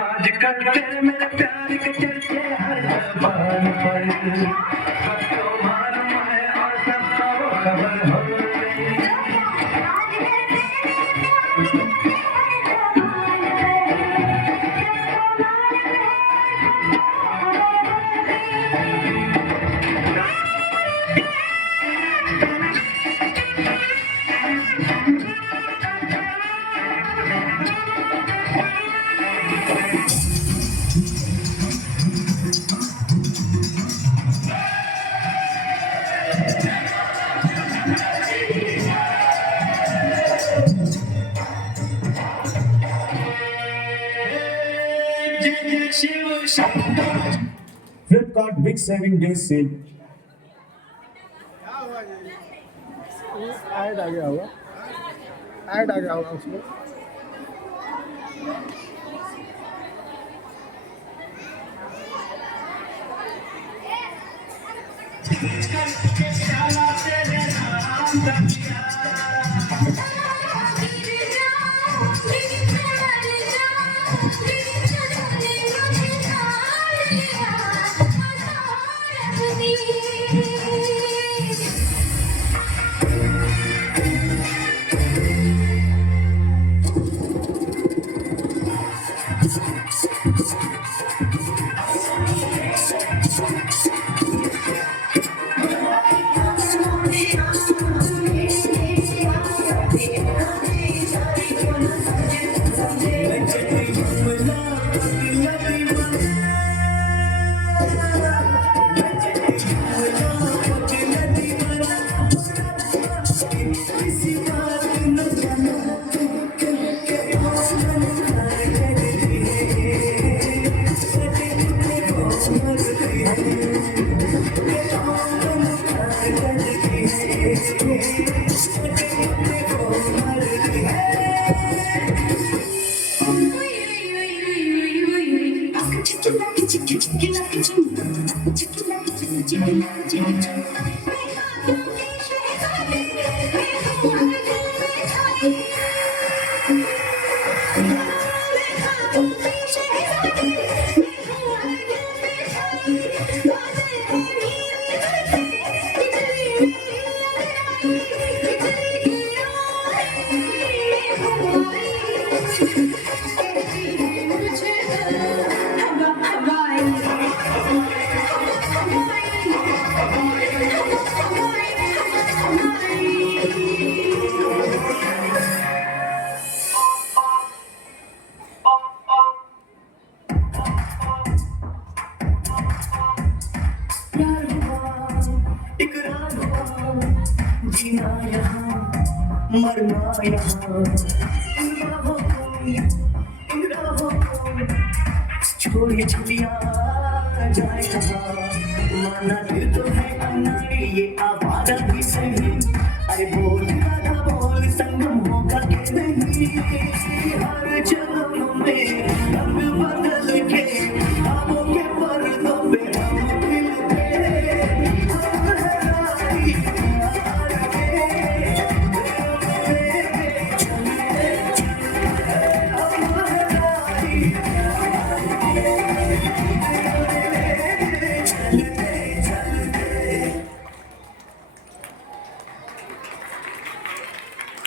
आजकल तेरे मेरे प्यार के चर्चे हर जबान पर, सबको मालूम है और सबको खबर हो गई। Flipkart Big Saving Day Sale. Ad आ गया होगा, ऐड आ गया होगा उसमें। मरना यहाँ छोड़िए छुट्टियाँ जाए कहाँ, माना दिल तो है अनाड़ी ये आवाज़ भी सही। अरे बोल राधा बोल संगम होगा कि नहीं, हर जन्म में रंग बदल